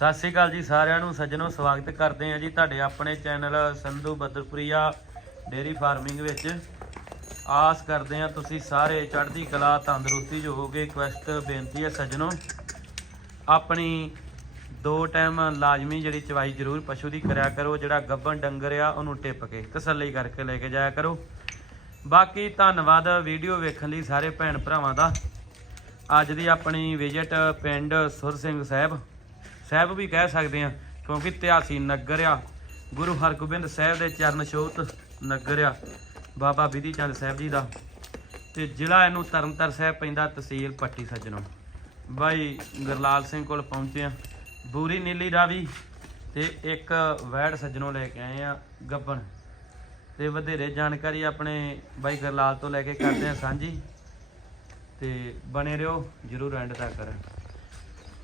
ਸਤਿ ਸ਼੍ਰੀ ਅਕਾਲ ਜੀ ਸਾਰਿਆਂ ਨੂੰ, ਸੱਜਣੋ, ਸਵਾਗਤ ਕਰਦੇ ਹਾਂ ਜੀ ਤੁਹਾਡੇ ਆਪਣੇ channel Sandhu Badarpuria dairy farming ਵਿੱਚ। ਆਸ ਕਰਦੇ ਹਾਂ ਤੁਸੀਂ ਸਾਰੇ ਚੜ੍ਹਦੀ ਕਲਾ, ਤੰਦਰੁਸਤੀ ਜੋ ਹੋਗੇ ਰਿਕਵੈਸਟ ਬੇਨਤੀ ਹੈ ਸੱਜਣੋ। ਆਪਣੀ ਦੋ ਟਾਈਮ ਲਾਜ਼ਮੀ ਜਿਹੜੀ ਚਵਾਈ ਜ਼ਰੂਰ ਪਸ਼ੂ ਦੀ ਕਰਿਆ ਕਰੋ, ਜਿਹੜਾ ਗੱਬਨ ਡੰਗਰ ਆ, ਉਹਨੂੰ ਟਿੱਪ ਕੇ, ਤਸੱਲੀ ਕਰਕੇ ਲੈ ਕੇ ਜਾਇਆ ਕਰੋ। ਬਾਕੀ ਧੰਨਵਾਦ ਵੀਡੀਓ ਵੇਖਣ ਲਈ ਸਾਰੇ ਭੈਣ ਭਰਾਵਾਂ ਦਾ। ਅੱਜ ਦੀ ਆਪਣੀ ਵਿਜ਼ਿਟ ਪਿੰਡ ਸੁਰ ਸਿੰਘ ਸਾਹਿਬ। ਸਾਹਿਬ ਵੀ ਕਹਿ ਸਕਦੇ ਆ ਕਿਉਂਕਿ ਇਤਿਹਾਸੀ ਨਗਰ ਆ। ਗੁਰੂ ਹਰਗੋਬਿੰਦ ਸਾਹਿਬ ਦੇ ਚਰਨ ਛੋਹਤ ਨਗਰ ਆ, ਬਾਬਾ ਬਿਧੀ ਚੰਦ ਸਾਹਿਬ ਜੀ ਦਾ। ਤੇ ਜ਼ਿਲ੍ਹਾ ਇਹਨੂੰ ਤਰਨਤਾਰਨ ਸਾਹਿਬ ਪੈਂਦਾ ਤਹਿਸੀਲ ਪੱਟੀ ਸੱਜਣੋ। ਬਾਈ ਗੁਰਲਾਲ ਸਿੰਘ ਕੋਲ ਪਹੁੰਚੇ ਆ ਬੂਰੀ ਨੀਲੀ ਰਾਵੀ ਤੇ ਇੱਕ ਵੈੜ ਸੱਜਣੋਂ ਲੈ ਕੇ ਆਏ ਆ ਗੱਬਣ। ਤੇ ਵਧੇਰੇ ਜਾਣਕਾਰੀ ਆਪਣੇ ਬਾਈ ਗੁਰਲਾਲ ਤੋਂ ਲੈ ਕੇ ਕਰਦੇ ਆ ਸਾਂਝੀ। ਤੇ ਬਣੇ ਰਹੋ, ਜਰੂਰ ਐਂਡ ਤੱਕ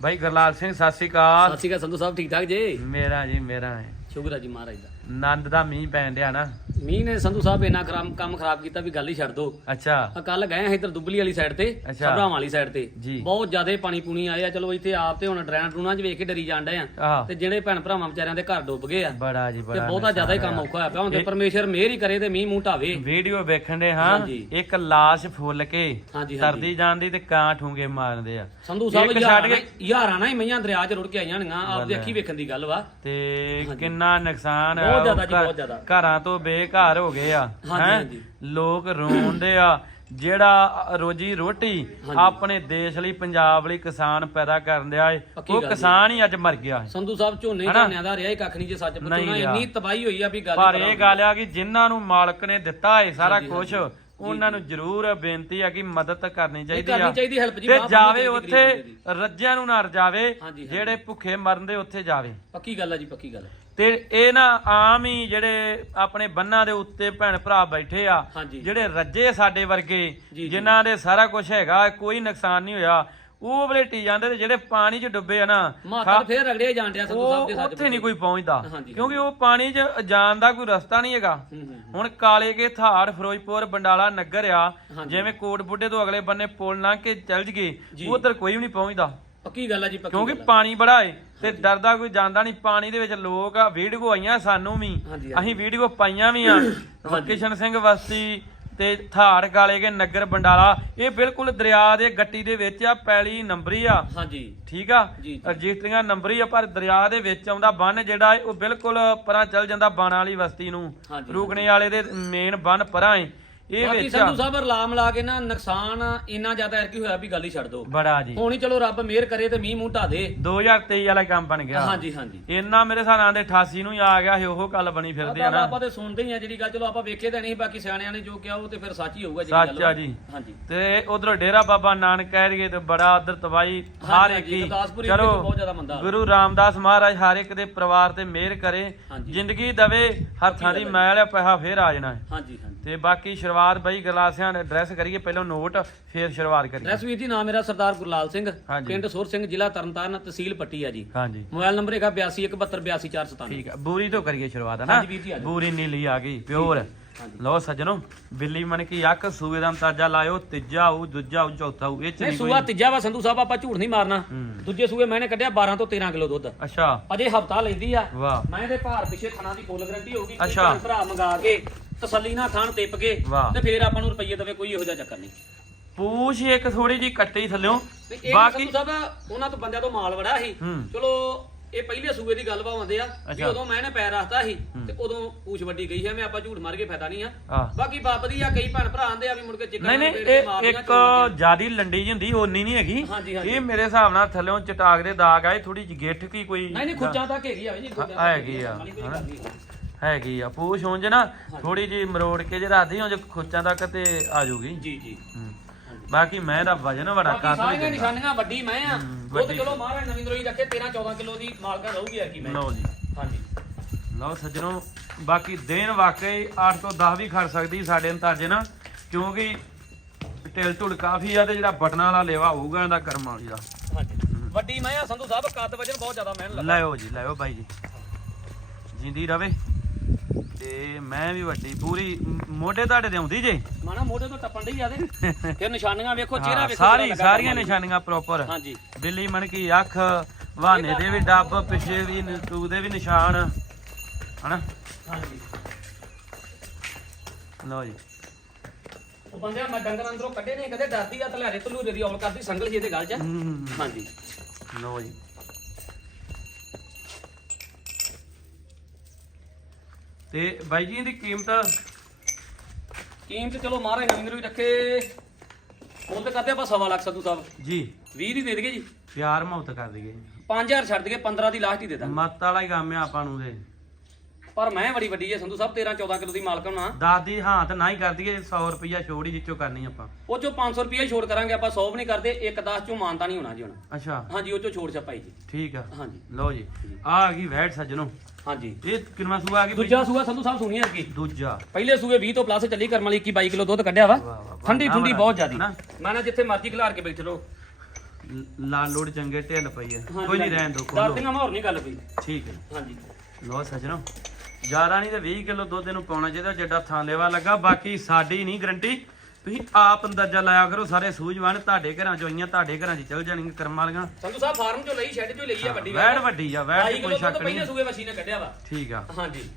ਬਾਈ ਗੁਰਲਾਲ ਸਿੰਘ ਸਤਿ ਸ਼੍ਰੀ ਅਕਾਲ। ਸਤਿ ਸ਼੍ਰੀ ਅਕਾਲ ਸੰਧੂ ਸਾਹਿਬ ਠੀਕ ਠਾਕ ਜੀ? ਮੇਰਾ ਜੀ ਮੇਰਾ ਹੈ। ਸ਼ੁਕਰ ਹੈ ਜੀ ਮਹਾਰਾਜ ਦਾ। ਨੰਦ ਦਾ ਮੀਂਹ ਪੈਣ ਡਿਆ ਨਾ। ਮੀਂਹ ਨੇ ਸੰਧੂ ਸਾਹਿਬ ਇੰਨਾ ਖਰਾਬ ਕੰਮ ਖਰਾਬ ਕੀਤਾ ਵੀ ਗੱਲ ਹੀ ਛੱਡ ਦੋ। ਅੱਛਾ। ਆ ਕੱਲ ਗਏ ਆ ਇੱਧਰ ਦੁੱਬਲੀ ਵਾਲੀ ਸਾਈਡ ਤੇ ਅੱਛਾ। ਸਭਰਾਵਾਂ ਵਾਲੀ ਸਾਈਡ ਤੇ। ਜੀ। ਬਹੁਤ ਜ਼ਿਆਦਾ ਪਾਣੀ ਪੂਣੀ ਆਏ ਆ ਚਲੋ ਇੱਥੇ ਆਪ ਤੇ ਹੁਣ ਡਰੈਨ ਡਰੂਨਾਂ 'ਚ ਵੇਖ ਕੇ ਡਰੀ ਜਾਂਦੇ ਆ। ਆਹ। ਤੇ ਜਿਹੜੇ ਭੈਣ ਭਰਾਵਾਂ ਵਿਚਾਰਿਆਂ ਦੇ ਘਰ ਡੁੱਬ ਗਏ ਆ। ਬੜਾ ਜੀ ਤੇ ਬੜਾ ਬਹੁਤਾ ਜ਼ਿਆਦਾ ਹੀ ਕੰਮ ਔਖਾ ਹੋਇਆ ਪਿਆ। ਹੁਣ ਤੇ ਪਰਮੇਸ਼ਰ ਮਿਹਰ ਹੀ ਕਰੇ ਤੇ ਮੀਂਹ ਮੂੰਹ ਢਾਵੇ। ਵੀਡੀਓ ਵੇਖਣ ਦੇ ਹਾਂ। ਹਾਂਜੀ। ਇੱਕ ਲਾਸ਼ ਫੁੱਲ ਕੇ ਹਾਂਜੀ ਹਾਂਜੀ। ਤਰਦੀ ਜਾਂਦੀ ਤੇ ਕਾਂ ਠੂੰਗੇ ਮਾਰਦੇ ਆ। ਸੰਧੂ ਸਾਹਿਬ ਇੱਕ ਛੱਡ ਯਾਰਾਂ ਕੇ- ਯਾਰਾਂ ਨਾਲ ਹੀ ਮਈਆਂ ਦਰਿਆ 'ਚ ਰੁੜ ਕੇ ਆਈਆਂ ਹਣੀਆਂ ਆਪ ਦੇ ਅੱਖੀ ਵੇਖਣ ਦੀ ਗੱਲ ਵਾ। ਤੇ ਕਿੰਨਾ ਨੁਕਸਾਨ ਬਹੁਤ ਜ਼ਿਆਦਾ ਜੀ, ਘਰ- ਬਹੁਤ ਜ਼ਿਆਦਾ। ਘਰਾਂ ਤੋਂ ਬੇਘਰ ਹੋ ਗਏ ਆ ਹਾਂਜੀ, ਹੈਂ? ਹਾਂਜੀ। ਲੋਕ ਰੋਂਦੇ ਆ ਜਿਹੜਾ ਰੋਜੀ ਰੋਟੀ। ਆਪਣੇ ਦੇਸ਼ ਲਈ ਪੰਜਾਬ ਲਈ ਕਿਸਾਨ ਪੈਦਾ ਕਰਨ ਦਿਆ ਏ ਪੱਕੀ ਉਹ ਗੱਲ ਜੀ। ਕਿਸਾਨ ਹੀ ਅੱਜ ਮਰ ਗਿਆ ਏ। ਸੰਧੂ ਸਾਹਿਬ ਝੋਨੇ ਹਨਾ? ਝਾਨਿਆਂ ਦਾ ਰਿਹਾ ਹੀ ਕੱਖ ਨਹੀਂ ਜੇ ਸੱਚ ਪੁੱਛੋ ਨਹੀਂ ਨਾ ਰਿਹਾ। ਇੰਨੀ ਤਬਾਹੀ ਹੋਈ ਆ ਵੀ ਗੱਲ ਪਰ ਹੀ ਇਹ ਗੱਲ ਆ ਕਿ ਜਿਨ੍ਹਾਂ ਨੂੰ ਮਾਲਕ ਨੇ ਦਿੱਤਾ ਏ ਸਾਰਾ ਹਾਂਜੀ, ਕੁਝ। ਉਹਨਾਂ ਨੂੰ ਜ਼ਰੂਰ ਬੇਨਤੀ ਆ ਕਿ ਮਦਦ ਕਰਨੀ ਚਾਹੀਦੀ ਆ। ਕਰਨੀ ਚਾਹੀਦੀ ਹੈਲਪ ਜੀ ਤੇ ਜਾਵੇ ਉੱਥੇ ਰੱਜਿਆਂ ਨੂੰ ਨਾ ਰਜਾਵੇ। ਜਿਹੜੇ ਭੁੱਖੇ ਮਰਨ ਦੇ ਉੱਥੇ ਜਾਵੇ। ਪੱਕੀ ਗੱਲ ਆ ਜੀ ਪੱਕੀ ਗੱਲ ਤੇ ਇਹ ਨਾ ਆਮ ਹੀ ਜਿਹੜੇ ਆਪਣੇ ਬੰਨਾਂ ਦੇ ਉੱਤੇ ਭੈਣ ਭਰਾ ਬੈਠੇ ਆ ਜਿਹੜੇ ਰੱਜੇ ਸਾਡੇ ਵਰਗੇ। ਜਿਨ੍ਹਾਂ ਦੇ ਸਾਰਾ ਕੁਝ ਹੈਗਾ ਕੋਈ ਨੁਕਸਾਨ ਨਹੀਂ ਹੋਇਆ। ਉਹ ਵਲੇਟੀ ਜਾਂਦੇ ਤੇ ਜਿਹੜੇ ਪਾਣੀ 'ਚ ਡੁੱਬੇ ਆ ਨਾ ਮਾਤਰ ਫੇਰ ਰਗੜੇ ਜਾਂਦੇ ਆ ਸੰਧੂ ਸਾਹਿਬ ਉਹ ਦੇ ਸੱਚ ਉੱਥੇ ਨਹੀਂ ਕੋਈ ਪਹੁੰਚਦਾ ਹਾਂਜੀ। ਕਿਉਂਕਿ ਉਹ ਪਾਣੀ 'ਚ ਜਾਣ ਦਾ ਕੋਈ ਰਸਤਾ ਨਹੀਂ ਹੈਗਾ। ਹੁਣ ਕਾਲੇ ਕੇ ਥਾੜ ਫਿਰੋਜ਼ਪੁਰ ਬੰਡਾਲਾ ਨਗਰ ਆ। ਜਿਵੇਂ ਕੋਟ ਬੁੱਢੇ ਤੋਂ ਅਗਲੇ ਬੰਨੇ ਪੁਲ ਲੰਘ ਕੇ ਚੱਲ। ਜਗੇ ਉਧਰ ਕੋਈ ਵੀ ਨਹੀਂ ਪਹੁੰਚਦਾ। ਪੱਕੀ ਗੱਲ ਆ ਜੀ ਪੱਕੀ ਕਿਉਂਕਿ। ਪਾਣੀ ਬੜਾ ਏ ਤੇ ਡਰਦਾ ਕੋਈ ਜਾਂਦਾ ਨਹੀਂ ਪਾਣੀ ਦੇ ਵਿੱਚ ਲੋਕ ਆ ਵੀਡੀਓ ਆਈਆਂ ਸਾਨੂੰ ਵੀ। ਹਾਂਜੀ, ਅਸੀਂ ਵੀਡੀਓ ਪਾਈਆਂ ਵੀ ਆ। ਕਿਸ਼ਨ ਸਿੰਘ ਵਸਤੀ ਤੇ ਥਾੜ ਕਾਲੇ ਕੇ ਨਗਰ ਬੰਡਾਲਾ। ਇਹ ਬਿਲਕੁਲ ਦਰਿਆ ਦੇ ਗੱਟੀ ਦੇ ਵਿੱਚ ਆ ਪੈਲੀ ਨੰਬਰੀ ਆ। ਹਾਂਜੀ। ਠੀਕ ਆ। ਰਜਿਸਟਰੀਆਂ ਨੰਬਰੀ ਆ ਪਰ ਦਰਿਆ ਦੇ ਵਿੱਚ ਆਉਂਦਾ ਬੰਨ ਜਿਹੜਾ ਉਹ ਬਿਲਕੁਲ ਪਰਾਂ ਚੱਲ ਜਾਂਦਾ ਬਾਣਾ ਵਾਲੀ ਬਸਤੀ ਨੂੰ। ਰੂਕਣੇ ਵਾਲੇ ਦੇ ਮੇਨ ਬੰਨ ਪਰਾਂ ਏ। ਇਹ ਬਾਕੀ ਵਿੱਚ ਆ। ਸੰਧੂ ਸਾਹਿਬ ਰਲਾਮ ਲਾ ਕੇ ਨਾ ਨੁਕਸਾਨ ਇੰਨਾ ਜ਼ਿਆਦਾ ਐਰਕੀ ਹੋਇਆ ਵੀ ਗੱਲ ਹੀ ਛੱਡ ਦੋ ਬੜਾ ਜੀ। ਹੁਣ ਹੀ ਚਲੋ ਰੱਬ ਮਿਹਰ ਕਰੇ ਤੇ ਮੀਂਹ ਮੂੰਹ ਢਾ ਦੇ। 2023 ਵਾਲਾ ਕੰਮ ਬਣ ਗਿਆ। ਹਾਂਜੀ ਹਾਂਜੀ। ਇੰਨਾ ਮੇਰੇ ਨਾਲ ਦੇ 88 ਨੂੰ ਹੀ ਆ ਗਿਆ ਸੀ ਉਹ ਗੱਲ ਬਣੀ ਫਿਰਦੇ ਆ ਨਾ। ਆਪਾਂ ਤੇ ਸੁਣਦੇ ਹੀ ਆ ਜਿਹੜੀ ਗੱਲ ਚਲੋ ਆਪਾਂ ਵੇਖੇ ਤਾਂ ਨਹੀਂ ਬਾਕੀ ਸਿਆਣਿਆਂ ਨੇ ਜੋ ਕਿਹਾ ਉਹ ਤੇ ਫਿਰ ਸੱਚ ਹੀ ਹੋਊਗਾ ਸੱਚ ਜਿਹੜੀ ਆ। ਗੱਲ ਜੀ। ਹਾਂਜੀ। ਤੇ ਉਧਰੋਂ ਡੇਰਾ ਬਾਬਾ ਨਾਨਕ ਕਹਿ ਰਹੀਏ ਤੇ ਬੜਾ ਉਧਰ ਤਬਾਈ ਹਰ ਇੱਕ ਬਹੁਤ ਜ਼ਿਆਦਾ ਚਲੋ ਮੰਦਾ। ਗੁਰੂ ਰਾਮਦਾਸ ਮਹਾਰਾਜ ਹਰ ਇੱਕ ਦੇ ਪਰਿਵਾਰ ਤੇ ਮਿਹਰ ਕਰੇ। ਜ਼ਿੰਦਗੀ ਦਵੇ ਹੱਥਾਂ ਦੀ। ਮੈਲ ਆ ਪੈਸਾ ਫੇਰ ਆ ਜਾਣਾ। ਹਾਂਜੀ ਹਾਂਜੀ। ਤੇ ਬਾਕੀ ਸ਼ੁਰੂਆਤ ਬਈ ਗਲਾਸਿਆਂ ਦੇ ਐਡਰੈਸ ਕਰੀਏ ਪਹਿਲਾਂ ਨੋਟ ਫੇਰ ਸ਼ੁਰੂਆਤ ਕਰੀਏ ਰੈਸ ਵੀਰ ਜੀ ਨਾਮ ਮੇਰਾ ਸਰਦਾਰ ਗੁਰਲਾਲ ਸਿੰਘ ਹਾਂਜੀ। ਪਿੰਡ ਸੁਰ ਸਿੰਘ ਜ਼ਿਲ੍ਹਾ ਤਰਨਤਾਰਨ ਤਹਿਸੀਲ ਪੱਟੀ ਆ ਜੀ ਹਾਂਜੀ ਮੋਬਾਈਲ ਨੰਬਰ ਹੈਗਾ 8217282497 ਠੀਕ ਆ ਬੂਰੀ ਤੋਂ ਕਰੀਏ ਸ਼ੁਰੂਆਤ ਹੈ ਨਾ ਹਾਂਜੀ ਵੀਰ ਜੀ, ਆ ਜਾਓ। ਬੂਰੀ ਨੀਲੀ ਆ ਗਈ ਪਿਓਰ। ਲਓ ਸੱਜਣੋ ਬਿੱਲੀ ਮਨ ਕੀ ਅੱਖ ਸੂਏ ਦਾ ਅੰਦਾਜ਼ਾ ਲਾਇਓ ਤੀਜਾ ਉਹ ਦੂਜਾ ਉਹ ਚੌਥਾ ਉਹ ਇਹ ਚ ਨਹੀਂ ਨਹੀਂ ਸੂਆ ਕੋਈ ਤੀਜਾ ਵਾ ਸੰਧੂ ਸਾਹਿਬ ਆਪਾਂ ਝੂਠ ਨਹੀਂ ਮਾਰਨਾ। ਹੂੰ। ਦੂਜੇ ਸੂਏ ਮੈਨੇ ਕੱਢਿਆ 12 ਤੋਂ 13 ਕਿਲੋ ਦੁੱਧ। ਅੱਛਾ। ਅਜੇ ਹਫਤਾ ਲੈਂਦੀ ਆ। ਵਾਹ। ਮੈਂ ਇਹਦੇ ਭਾਰ ਪਿੱਛੇ ਥਣਾ ਦੀ ਫੁੱਲ ਗਰੰਟੀ ਹੋਊਗੀ ਕੋਈ ਅੱਛਾ। ਭੈਣ ਭਰਾ ਮੰਗਾ ਕੇ ਤਸੱਲੀ ਨਾਲ ਥਾਣ ਟਿੱਪ ਕੇ ਵਾਹ। ਤੇ ਫੇਰ ਆਪਾਂ ਨੂੰ ਰੁਪਈਏ ਦੇਵੇ ਕੋਈ ਇਹੋ ਜਿਹਾ ਚੱਕਰ ਨਹੀਂ। ਪੂਛ ਇੱਕ ਥੋੜੀ ਜੀ ਕੱਟੀ ਥੱਲਿਓ। ਤੇ ਇਹ ਬਾਕੀ ਸੰਧੂ ਸਾਹਿਬ ਉਹਨਾਂ ਤੋਂ ਬੰਦਿਆਂ ਤੋਂ ਮਾਲ ਵੜਾ ਸੀ। ਹੂੰ। ਚਲੋ ਇਹ ਪਹਿਲੇ ਸੂਏ ਦੀ ਗੱਲ ਭਾਉਂਦੇ ਆ ਵੀ ਅੱਛਾ। ਉਦੋਂ ਮੈਂ ਇਹਨੇ ਪੈਰ ਰੱਖਤਾ ਸੀ ਤੇ ਉਦੋਂ ਪੂਛ ਵੱਡੀ ਗਈ ਹੈ ਮੈਂ ਆਪਾਂ ਝੂਠ ਮਾਰ ਕੇ ਫਾਇਦਾ ਨਹੀਂ ਆ। ਆਹ। ਬਾਕੀ ਬਾਪ ਦੀ ਆ ਕਈ ਭੈਣ ਭਰਾ ਆਂਦੇ ਆ ਵੀ ਮੁੜ ਕੇ ਚਿਕਨ ਨਹੀਂ ਨਹੀਂ ਇਹ ਇੱਕ। ਜਿਆਦੀ ਲੰਡੀ ਜਿਹੀ ਹੁੰਦੀ ਓਨੀ ਨਹੀਂ ਹੈਗੀ। ਹਾਂਜੀ। ਇਹ ਮੇਰੇ ਹਿਸਾਬ ਨਾਲ ਥੱਲਿਓਂ ਚਟਾਕ ਦੇ ਦਾਗ ਆਏ ਥੋੜੀ ਜਿਹੀ ਗਿੱਠ ਕੀ ਕੋਈ ਨਹੀਂ ਨਹੀਂ ਖੁੱਚਾਂ ਤੱਕ ਹੈਗੀ ਆ ਵੀ ਜੀ ਤੱਕ ਹੈਗੀ ਆ, ਮਾੜੀ ਕੋਈ ਗੱਲ ਨਹੀਂ। ਹੈਗੀ। ਆ ਪੂਛ ਉਂਝ ਨਾ ਥੋੜੀ ਜਿਹੀ ਮਰੋੜ ਕੇ ਜੇ ਰੱਖਦੀ ਉਂਝ ਖੁੱਚਾਂ ਤੱਕ ਤੇ ਆ ਜਾਊਗੀ। ਜੀ ਜੀ। ਹੂੰ। ਬਾਕੀ ਮੈਂ ਦਾ ਵਜਨ ਬੜਾ ਬਾਕੀ ਸਾਰੀਆਂ ਨਿਸ਼ਾਨੀਆਂ ਵੱਡੀ ਮੈਂ ਆ। ਦੁੱਧ ਵੱਡੀ। ਚਲੋ ਮਹਾਰਾਜ ਨਵੀਂ ਦਰੋਈ ਰੱਖੇ 13 14 ਕਿਲੋ ਦੀ ਮਾਲਕਾ ਰਹੂਗੀ ਆ ਕੀ ਮੈਂ। ਲਓ ਜੀ। ਹਾਂਜੀ। ਲਓ ਸੱਜਣੋ ਬਾਕੀ ਦੇਣ ਵਾਕਈ 8 ਤੋਂ 10 ਵੀ ਖੜ ਸਕਦੀ ਸਾਡੇ ਅੰਦਾਜ਼ੇ ਨਾਲ ਕਿਉਂਕਿ ਢਿਲ ਢੁਲ ਕਾਫੀ ਆ ਤੇ ਜਿਹੜਾ ਬਟਨਾਂ ਵਾਲਾ ਲੇਵਾ ਹੋਊਗਾ ਇਹਦਾ ਕਰਮ ਵਾਲੀ ਦਾ ਹਾਂਜੀ। ਵੱਡੀ ਮੈਂ ਆ ਸੰਧੂ ਸਾਹਿਬ ਕੱਦ ਵਜਨ ਬਹੁਤ ਜ਼ਿਆਦਾ ਮਿਹਨਤ ਲੱਗਾ। ਲਾਇਓ ਜੀ ਲਾਇਓ ਬਾਈ ਜੀ। ਜਿੰਦੀ ਰਵੇ। ਤੇ ਮੈਂ ਵੀ ਵੱਡੀ ਪੂਰੀ ਮ- ਮੋਢੇ ਤੁਹਾਡੇ ਤੇ ਆਉਂਦੀ ਜੇ? ਮਾਣਾ ਮੋਢੇ ਤੋਂ ਟੱਪਣ ਡਈ ਆਦੇ ਫਿਰ ਨਿਸ਼ਾਨੀਆਂ ਵੇਖੋ ਚਿਹਰਾ ਵੇਖੋ ਸਾਰੀ ਸਾਰੀਆਂ ਨਿਸ਼ਾਨੀਆਂ ਪ੍ਰੋਪਰ। ਹਾਂਜੀ। ਬਿੱਲੀ ਮਣ ਕੀ ਅੱਖ ਵਾਹਨੇ ਦੇ ਵੀ ਡੱਬ ਪਿੱਛੇ ਵੀ ਤੂ ਦੇ ਵੀ ਨਿਸ਼ਾਨ। ਹਨਾ? ਹਾਂਜੀ। ਲਓ ਜੀ। ਉਹ ਬੰਦਿਆ ਮੈਂ ਡੰਗਰ ਅੰਦਰੋਂ ਕੱਢੇ ਨੇ ਕਦੇ ਡਰਦੀ ਆ ਤਲਾਰੇ ਤਲੂਰੇ ਦੀ ਔਲ ਕਰਦੀ ਸੰਗਲ ਜੀ ਦੇ ਗੱਲ 'ਚ ਹਾਂਜੀ। ਲਓ ਜੀ। ਤੇ ਬਾਈ ਜੀ ਦੀ ਕੀਮਤ ਕੀਮਤ ਚਲੋ ਮਹਾਰਾਜ ਨਵੀਂ ਨਵੀਂ ਰੱਖੇ। ਮੁੱਲ ਤੇ ਕਰਦੇ ਆਪਾਂ ਸਵਾ ਲੱਖ ਸੰਧੂ ਸਾਹਿਬ। ਜੀ। 20 ਦੀ ਦੇ ਦੇਗੇ ਜੀ। ਪਿਆਰ ਮੁਹੱਬਤ ਕਰ ਦਈਏ। 5000 ਛੱਡ ਦੇਗੇ 15 ਦੀ ਲਾਸਟ ਹੀ ਦੇ ਦਾਂਗੇ। ਮੱਤ ਵਾਲਾ ਹੀ ਕੰਮ ਆ ਆਪਾਂ ਨੂੰ ਦੇ ਪਰ ਮੈਂ ਬੜੀ ਵੱਡੀ ਹੈ ਸੰਧੂ ਸਾਹਿਬ 13 14 ਕਿਲੋ ਦੀ ਮਾਲਕ ਹਾਂ। ਦਾਦੀ ਹਾਂ ਤਾਂ ਨਾ ਹੀ ਕਰ ਦਈਏ 100 ਰੁਪਿਆ ਛੋੜ ਹੀ ਜਿੱਚੋ ਕਰਨੀ ਆਪਾਂ। ਉਹ ਚੋਂ 500 ਰੁਪਏ ਛੋੜ ਕਰਾਂਗੇ ਆਪਾਂ 100 ਵੀ ਨਹੀਂ ਕਰਦੇ ਇੱਕ 10 ਚੋਂ ਮਾਨਤਾ ਨਹੀਂ ਹੋਣਾ ਜੀ ਹੁਣ। ਅੱਛਾ। ਹਾਂਜੀ ਉਹ ਚੋਂ ਛੋੜ ਛਪਾਈ ਜੀ। ਠੀਕ ਆ। ਹਾਂਜੀ। ਲਓ ਜੀ ਆ ਆ ਗਈ ਵੈਟ ਸੱਜਣੋ। ਹਾਂਜੀ। ਇਹ ਕਿੰਨਾ ਸੂਆ ਆ ਗਈ? ਦੂਜਾ ਸੂਆ ਸੰਧੂ ਸਾਹਿਬ ਸੁਣੀਏ ਅੱਗੇ। ਦੂਜਾ। ਪਹਿਲੇ ਸੂਏ 20 ਤੋਂ ਪਲੱਸ ਚੱਲੀ ਕਰਮ ਵਾਲੀ 21 22 ਕਿਲੋ ਦੁੱਧ ਕੱਢਿਆ ਵਾ। ਠੰਡੀ ਠੰਡੀ ਬਹੁਤ ਜ਼ਿਆਦੀ? ਮੈਂ ਨਾ ਜਿੱਥੇ ਮਰਜ਼ੀ ਖਿਲਾਰ ਕੇ ਬੈਠ ਲੋ ਲ- ਲਾਲ ਲੋੜ ਚੰਗੇ ਢਿੱਲ ਪਈ ਆ। ਕੋਈ ਨਹੀਂ ਰਹਿਣ ਦੋ ਖੋਲੋ। ਦਾਤੀਆਂ ਮਾਹੌਰ ਨਹੀਂ ਗੱਲ ਪਈ ਠੀਕ ਹੈ ਹਾਂਜੀ। ਲੋ ਸੱਜਣੋ। ਜ਼ਿਆਦਾ ਨਹੀਂ ਤੇ 20 ਕਿਲੋ ਦੁੱਧ ਇਹਨੂੰ ਪਾਉਣਾ ਚਾਹੀਦਾ ਜਿੱਡਾ ਥਾਂ ਲੈਵਾ ਲੱਗਾ ਬਾਕੀ ਸਾਡੀ ਨਹੀਂ ਗਰੰਟੀ ਤੁਸੀਂ ਆਪ ਅੰਦਾਜ਼ਾ ਲਾਇਆ ਕਰੋ ਸਾਰੇ ਸੂਝਵਾਨ ਤੁਹਾਡੇ ਘਰਾਂ ਚੋਂ ਆਈਆਂ ਤੁਹਾਡੇ ਘਰਾਂ 'ਚ ਚਲ ਜਾਣਗੀਆਂ ਕਰਮ ਵਾਲੀਆਂ। ਸੰਧੂ ਸਾਹਿਬ ਫਾਰਮ ਚੋਂ ਲਈ ਸ਼ੈੱਡ ਚੋਂ ਲਈ ਆ ਵੱਡੀ ਵੈੜ ਵੱਡੀ ਆ ਵੈੜ 'ਚ 22 ਕੋਈ ਸ਼ੱਕ ਨਹੀਂ ਪਹਿਲੇ ਸੂਏ ਵਛੀ ਨੇ ਕੱਢਿਆ ਵਾ। ਠੀਕ ਆ। ਹਾਂਜੀ।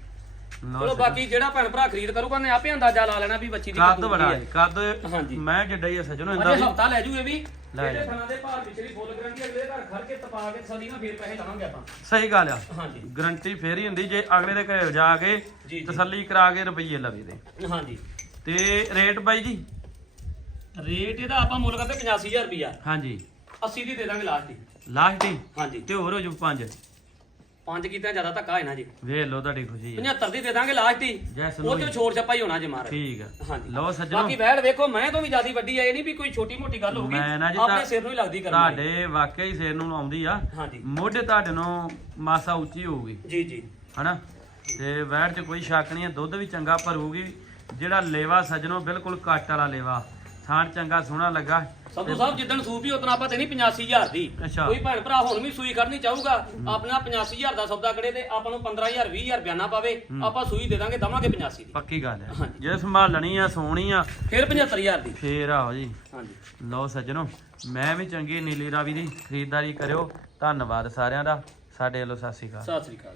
ਲਓ ਚਲੋ ਬਾਕੀ ਜਿਹੜਾ ਭੈਣ ਭਰਾ ਖਰੀਦ ਕਰੂਗਾ ਨੇ ਆਪੇ ਅੰਦਾਜ਼ਾ ਲਾ ਲੈਣਾ ਵੀ ਬੱਚੀ ਦੀ ਕੱਦ ਬੜਾ ਹੈ। ਕੱਦ ਹਾਂਜੀ। ਮੈਂ ਜਿੱਡਾ ਹੀ ਆ ਸੱਜਣੋ ਅਜੇ ਵੀ। ਹਫਤਾ ਲੈ ਜੂ ਇਹ ਵੀ। ਲੈ ਇਹਦੇ ਜਾ। ਥਣਾ ਦੇ ਭਾਰ ਪਿਛਲੀ ਫੁੱਲ ਗਰੰਟੀ ਅਗਲੇ ਦੇ ਘਰ ਖੜ ਕੇ ਤਪਾ ਕੇ ਸਦੀ ਨਾ ਫੇਰ ਪੈਸੇ ਲਾਵਾਂਗੇ ਆਪਾਂ। ਸਹੀ ਗੱਲ ਆ। ਹਾਂਜੀ। ਗਰੰਟੀ ਫੇਰ ਹੀ ਹੁੰਦੀ ਜੇ ਅਗਲੇ ਦੇ ਘਰੇ ਜਾ ਕੇ ਜੀ ਤਸੱਲੀ ਕਰਾ ਕੇ ਰੁਪਈਏ ਲਵੇ ਦੇ ਹਾਂਜੀ। ਤੇ ਰੇਟ ਬਾਈ ਜੀ? ਰੇਟ ਇਹਦਾ ਆਪਾਂ ਮੁੱਲ ਕਰਦੇ 85000 ਰੁਪਿਆ ਹਾਂਜੀ। 80 ਦੀ ਦੇ ਦਾਂਗੇ ਲਾਸਟ ਹੀ। ਲਾਸਟ ਹੀ? ਹਾਂਜੀ। ਤੇ ਹੋਰ ਹੋ ਜੂ ਪੰਜ। ਪੰਜ ਕੀਤਿਆਂ ਜ਼ਿਆਦਾ ਧੱਕਾ ਹੈ ਨਾ ਜੀ। ਵੇਖ ਲਓ ਤੁਹਾਡੀ ਖੁਸ਼ੀ ਹੈ 75 ਦੀ ਦੇ ਦਾਂਗੇ ਲਾਸਟ ਹੀ। ਉਹ ਚੋਂ ਛੋੜ ਛੱਪਾ ਹੀ ਹੋਣਾ ਜੇ ਮਾਰ ਠੀਕ ਆ। ਹਾਂਜੀ। ਲਓ ਸੱਜਣੋ। ਬਾਕੀ ਵੈੜ ਵੇਖੋ ਮੈਂ ਤੋਂ ਵੀ ਜਿਆਦੀ ਵੱਡੀ ਆ ਇਹ ਨਹੀਂ ਵੀ ਕੋਈ ਛੋਟੀ ਮੋਟੀ ਗੱਲ ਹੋਊਗੀ ਮੈਂ ਨਾ ਜੀ ਆਪਣੇ ਤਾਂ- ਸਿਰ ਨੂੰ ਹੀ ਲੱਗਦੀ ਕਰਨੀ ਤੁਹਾਡੇ ਵਾਕਈ ਸਿਰ ਨੂੰ ਆਉਂਦੀ ਆ। ਹਾਂਜੀ। ਮੋਢੇ ਤੁਹਾਡੇ ਨੂੰ ਮਾਸਾ ਉੱਚੀ ਹੋਊਗੀ। ਜੀ ਜੀ। ਹਨਾ? ਤੇ ਵੈੜ 'ਚ ਕੋਈ ਸ਼ੱਕ ਨਹੀਂ ਹੈ ਦੁੱਧ ਵੀ ਚੰਗਾ ਭਰੂਗੀ। ਜਿਹੜਾ ਲੇਵਾ ਸੱਜਣੋ ਬਿਲਕੁਲ ਕੱਟ ਵਾਲਾ ਲੇਵਾ। ਥਾਣ ਚੰਗਾ ਸੋਹਣਾ ਲੱਗਾ। ਸੰਧੂ ਸਾਹਿਬ ਜਿੱਦਣ ਸੂਪ ਹੀ ਉਤਨਾ ਆਪਾਂ ਤੇ ਨਹੀਂ 85000 ਦੀ। ਅੱਛਾ। ਕੋਈ ਭੈਣ ਭਰਾ ਹੁਣ ਵੀ ਸੂਈ ਕੱਢਣੀ ਚਾਹੂਗਾ। ਆਪਣਾ 85000 ਦਾ ਸੌਦਾ ਕਰੇ ਤੇ ਆਪਾਂ ਨੂੰ 15000 20000 ਬਿਆਨਾ ਪਾਵੇ। ਆਪਾਂ ਸੂਈ ਦੇ ਦਾਂਗੇ ਦਵਾਂਗੇ 85 ਦੀ। ਪੱਕੀ ਗੱਲ ਹੈ। ਜੇ ਸੰਭਾਲਣੀ ਆ ਸੋਹਣੀ ਆ ਫਿਰ 75000 ਦੀ। ਫੇਰ ਆਓ ਜੀ। ਹਾਂਜੀ। ਲਓ ਸੱਜਣੋ ਮੈਂ ਵੀ ਚੰਗੀ ਨੀਲੀ ਰਾਵੀ ਦੀ ਖਰੀਦਦਾਰੀ ਕਰਿਓ। ਧੰਨਵਾਦ ਸਾਰਿਆਂ ਦਾ। ਸਾਡੇ ਵੱਲੋਂ ਸਤਿ ਸ਼੍ਰੀ ਅਕਾਲ। ਸਤਿ ਸ੍ਰੀ ਅਕਾਲ